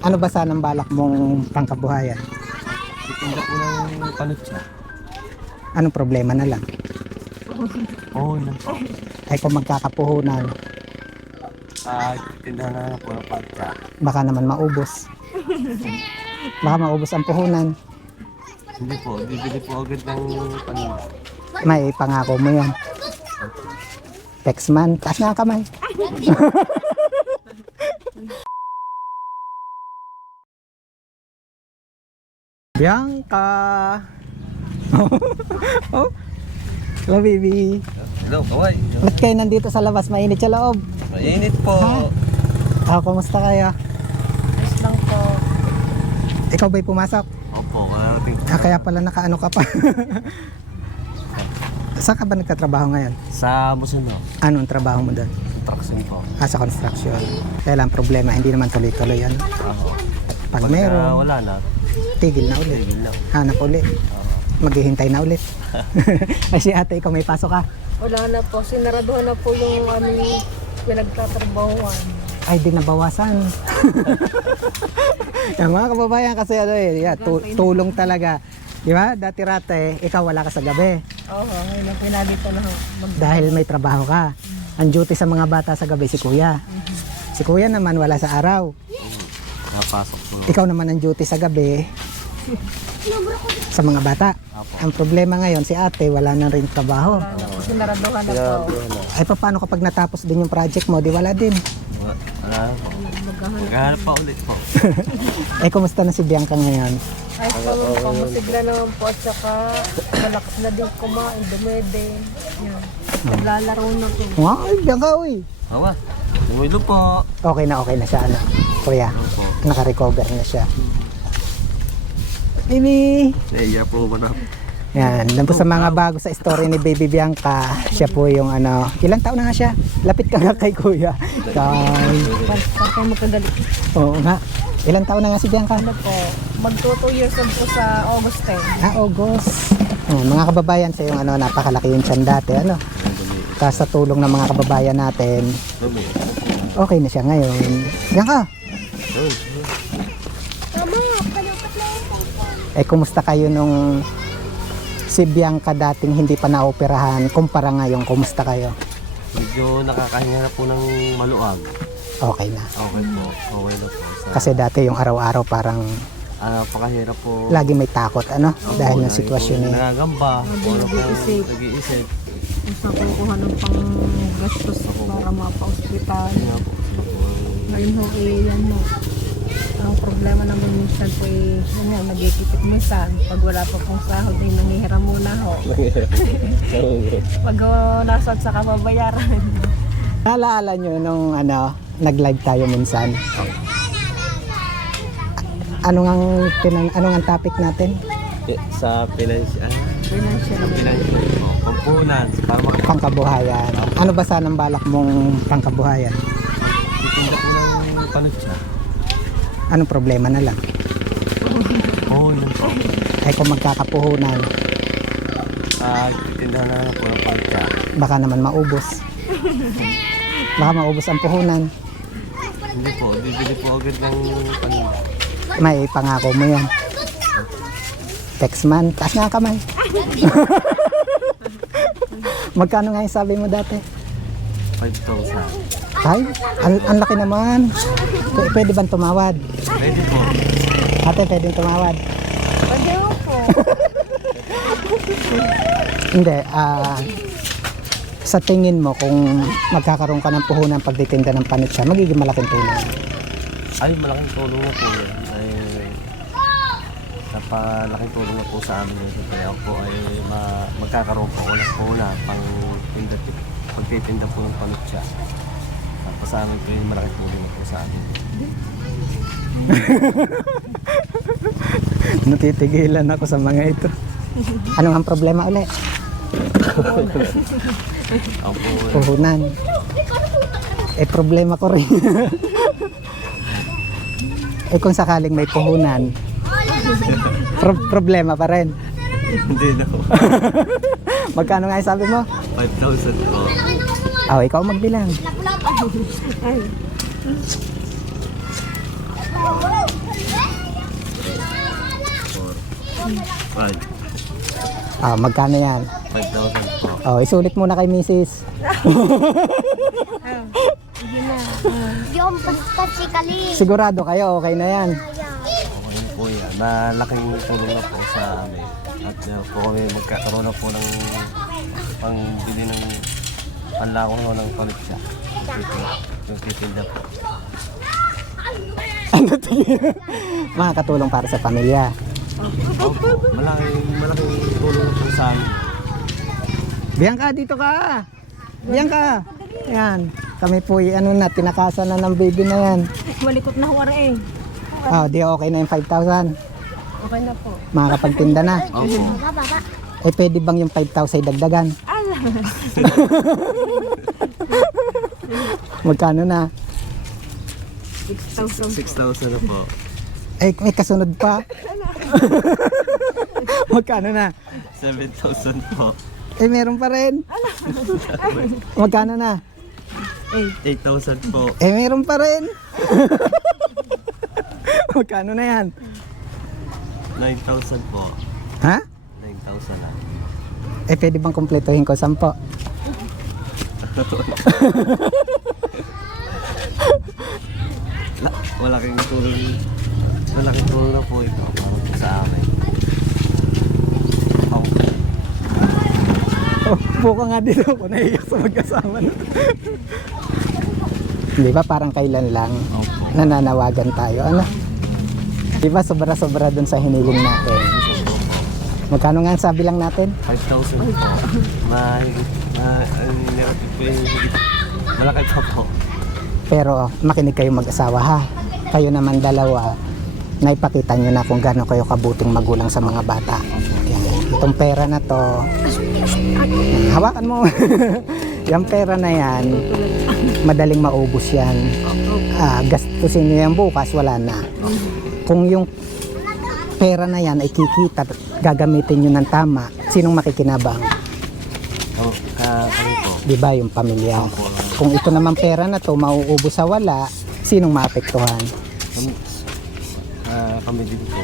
Ano ba sanang balak mong pangkabuhayan? Titinda po ng panutsa. Anong problema na lang? Oo, yun po. Ay kung magkakapuhunan, Titinda na lang po ng panutsa. baka naman maubos. Baka maubos ang puhunan. Hindi po, bibili po agad ng panutsa. May pangako mo yan. Texman, taas nga ang kamay. Bianca. Oh. Hello baby. Hello, kaway. Ba't kayo nandito sa labas? Mainit sa loob. Mainit po. Kumusta kayo? Ayos lang po. Ikaw ba'y pumasok? Opo, wala nating Kaya pala nakaano ka pa. Saan ka ba nagtatrabaho ngayon? sa Musuno. Anong trabaho mo doon? Traction po. Sa construction. Kaya lang problema, hindi naman tuloy-tuloy yan. Oo. Pag Pagka meron, wala na, tigil na ulit. tigil lang. Hanap ulit. Maghihintay na ulit. Ay si ate, ikaw may pasok ka? Wala na po. Sinaraduhan na po yung aming pinagtatrabahuan. Ay, di nabawasan. Yung mga kababayan kasi ano tulong talaga. Di ba? Dati-rate, ikaw wala ka sa gabi. Oo, ngayon ang pinalito na Dahil may trabaho ka. Ang duty sa mga bata sa gabi si kuya. Si kuya naman wala sa araw. Napasok po. Ikaw naman ang duty sa gabi sa mga bata. Apo. Ang problema ngayon, si ate wala na rin trabaho. Sinaraduhan na po. Ay paano kapag natapos din yung project mo, di wala din. Wala po. Maghahanap pa ulit po. Kumusta na si Bianca ngayon? Ay, pamusigla naman po at saka malakas na din kumain, dumede. Yan. Naglalaro na po. Ay, Bianca, uy. Hawa, lumilo po. Okay na siya, ano? Kuya, Ano po? naka-recover na siya. Baby! Naiya po ba na? Yan, doon po sa mga bago sa story ni Baby Bianca, siya po yung ano, ilang taon na nga siya? Lapit ka nga kay kuya. Para kayo magkadali. Oo nga. Ilang taon na nga si Bianca? Ano po, magto 2 years old po sa August 10. August. Mga kababayan, sa yung ano, napakalaki yung tiyan dati, ano? Tapos sa tulong ng mga kababayan natin, Dumi. okay na siya ngayon. Bianca, kumusta kayo nung si Bianca dating hindi pa naoperahan, kumpara ngayon, kumusta kayo? Medyo nakakahinga na po ng maluag. Okay na. Okay po. Okay na po. Kasi dati yung araw-araw parang Napakahirap po. lagi may takot, ano? Dahil ng sitwasyon niya. Nangangamba. Wala po Nag-iisip. nag-iisip. Kung saan kukuha ng pang-gastos para mapa-hospital. Kaya po. Sila po. Ngayon ho, yan ho. Ang problema naman minsan po yun nga, nagkikipit minsan. Pag wala pa pong sahod, nangihiram muna ho. Pag nasad sa kababayaran. Naalala nyo nung ano, nag-live tayo minsan? Anong ang topic natin? Sa financial Financial. po. Pampunan. Para Pangkabuhayan. Ano ba sanang balak mong pangkabuhayan? makatinda po ng panutsa. Anong problema na lang? Oo, yun po. Ay kung magkakapuhunan, Titinda na lang po ng panutsa. baka naman maubos. Baka maubos ang puhunan. Hindi po. Bibili po agad ng panutsa. May pangako mo yan. Texman, taas nga ang kamay. Magkano nga yung sabi mo dati? 5,000. Ay, ang laki naman. Pwede bang tumawad? Pwede po. Ate, pwedeng tumawad. Pwede ho po. Hindi, sa tingin mo kung magkakaroon ka ng puhunan pagtitinda ng panutsa, magiging malaking tulong. Ay, malaking tulong na po yun. Ay, napalaking tulong na po sa amin. Kaya ako po ay magkakaroon po ulit po na pagtitinda po ng panutsa. Tapos sa amin po yung malaking tulong na po sa amin. Natitigilan ako sa mga ito. Anong ang problema ulit? Ako po, Puhunan. Problema ko rin. Kung sakaling may puhunan, problema pa rin. hindi na po. Magkano nga yung sabi mo? 5,000 po. Ikaw magbilang. Right. Magkano yan? 5,000 po. Isulit muna kay Mrs. Sige na. Yung basta si Kali. Sigurado kayo, okay na yan. Okay na po yan. Malaking tulong na po sa amin. At po kami magkakaroon na po ng pangbili ng panlakong ng palit siya. Yung titinda po. Ano to yun? Makakatulong para sa pamilya. Opo, malaking tulong po sa amin. Bianca, dito ka! Bianca! Yan. Kami po, tinakasan na ng baby na yan. Malikot na huwara eh. Di okay na yung 5,000. Okay na po. Makakapagtinda na. Opo. Baba. Pwede bang yung 5,000 ay dagdagan? Magkano na? 6,000. 6,000 na po. May kasunod pa. Magkano na? 7,000 po. Meron pa rin. Magkano na? 8,000 po. Meron pa rin. Magkano na yan? 9,000 po. Ha? 9,000 lang. Pwede bang kumpletuhin ko 10? Malaking tulong. Malaking tulong na po ito para po sa amin. Buka nga dito ako naiyak sa magkasama na. Di ba parang kailan lang Opo. nananawagan tayo, ano? Di ba sobra-sobra dun sa hiniling natin? Magkano nga ang sabi lang natin? 5,000 po. Mahigit. Nirapit po yung higit. Malaki pa po. Pero makinig kayo mag-asawa ha. Kayo naman dalawa, naipakita nyo na kung gaano kayo kabuting magulang sa mga bata. Yan. Itong pera na to, hawakan mo. Yung pera na yan, madaling maubos yan. Gastusin nyo yan bukas, wala na. Kung yung pera na yan ay kikita, gagamitin nyo ng tama, sinong makikinabang? Kami po. Di ba yung pamilya? Kung ito naman pera na to mauubos sa wala, sinong maapektuhan? Kami din po.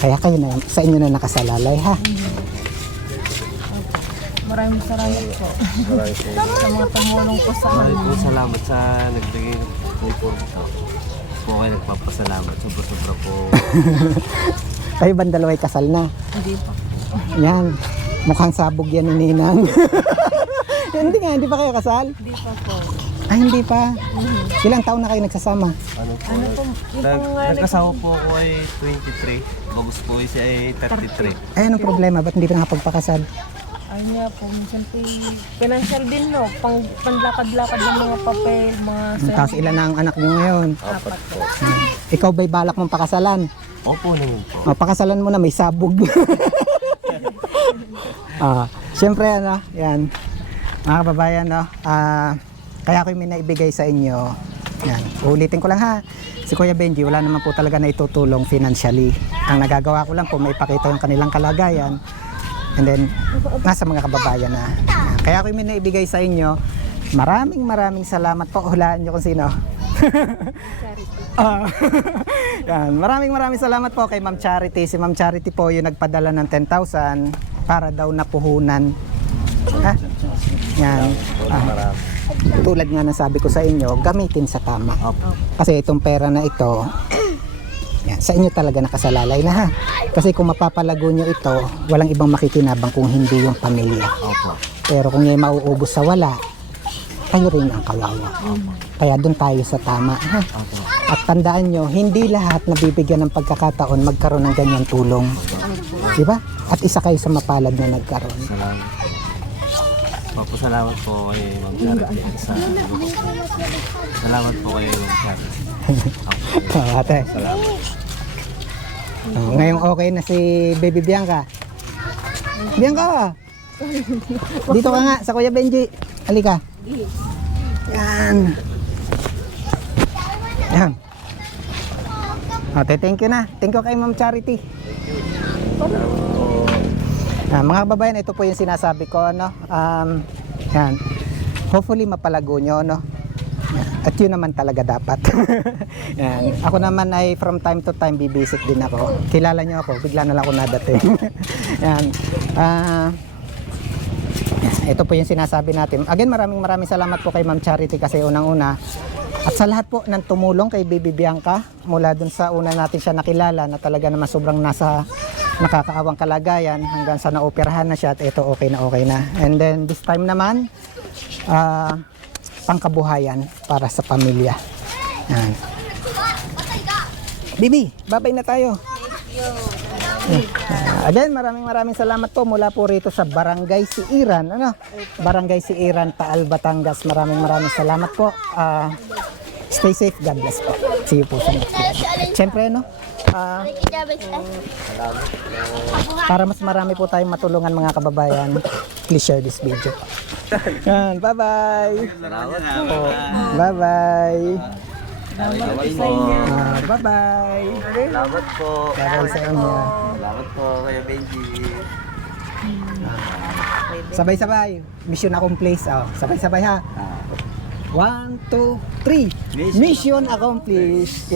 Kaya kayo na, sa inyo na nakasalalay ha. Maraming salamat po. Maraming po. Sa mga tumulong po sa Maraming amin. po salamat sa nagbigay po ito. Po kayo nagpapasalamat. Sobra-sobra po. Kayo ba dalawa'y kasal na? Hindi po. Yan. Mukhang sabog yan ni Ninang. Hindi nga, hindi pa kayo kasal? Hindi pa po. Hindi pa. Ilang taon na kayo nagsasama? Ano po? Ano po? Nagkasawa po ako ay 23. Bagus po siya ay 33. Anong problema? Ba't hindi pa nakapagpakasal? Ayun nga po, minsan po financial din no, panlakad-lakad ng mga papel, mga Tapos ilan na ang anak nyo ngayon? Apat po. Ikaw ba'y balak mong pakasalan? Opo naman po. Pakasalan mo na, may sabog. Siyempre ano, yan. Mga kababayan, no? Kaya ako may naibigay sa inyo. Yan. Ulitin ko lang ha. Si Kuya Benji, wala naman po talaga na itutulong financially. Ang nagagawa ko lang po, may ipakita yung kanilang kalagayan. And then, nasa mga kababayan na. Yan. Kaya ako may naibigay sa inyo. Maraming salamat po. Hulaan nyo kung sino. Yan. Maraming salamat po kay Ma'am Charity. Si Ma'am Charity po yung nagpadala ng 10,000 para daw napuhunan. Ha? Yan. Tulad nga ng sabi ko sa inyo, gamitin sa tama. Kasi itong pera na ito, yan, sa inyo talaga nakasalalay na ha. Kasi kung mapapalago nyo ito, walang ibang makikinabang kung hindi yung pamilya. Pero kung yung mauubos sa wala, kayo rin ang kawawa. Kaya doon tayo sa tama ha. At tandaan nyo, hindi lahat nabibigyan ng pagkakataon magkaroon ng ganyan tulong. Diba? At isa kayo sa mapalad na nagkaroon. Salamat po kay Ma'am Charity. Salamat po kay Ma'am Charity. Ate. Salamat. Ngayong okay na si Baby Bianca. Bianca! Dito ka nga sa Kuya Benji. Halika. Yan. Yan. Ate, thank you na. Thank you kay Ma'am Charity. Mga kababayan, ito po yung sinasabi ko, no? Yan. Hopefully mapalago nyo, no? At yun naman talaga dapat. Yan. Ako naman ay from time to time bibisit din ako. Kilala niyo ako, bigla na lang ako nadating. Yan. Ito po yung sinasabi natin. Again, maraming salamat po kay Ma'am Charity kasi unang-una. At sa lahat po ng tumulong kay Baby Bianca, mula dun sa una natin siya nakilala na talaga naman sobrang nasa nakakaawang kalagayan hanggang sa naoperahan na siya at ito okay na. And then this time naman, pangkabuhayan para sa pamilya. Yan. Bibi, babay na tayo. Again, maraming salamat po mula po rito sa Barangay Siiran. Barangay Siiran, Taal, Batangas. Maraming salamat po. Stay safe. God bless po. See you po sa next video. Siyempre, para mas marami po tayong matulungan mga kababayan, please share this video. Yan, bye-bye. Salamat Po. Bye-bye. Salamat sa inyo. Bye-bye. Salamat po. Bye-bye sa inyo. Salamat po, Kuya Benji. Sabay-sabay. Mission accomplished. Sabay-sabay ha. 1, 2, 3. Mission accomplished.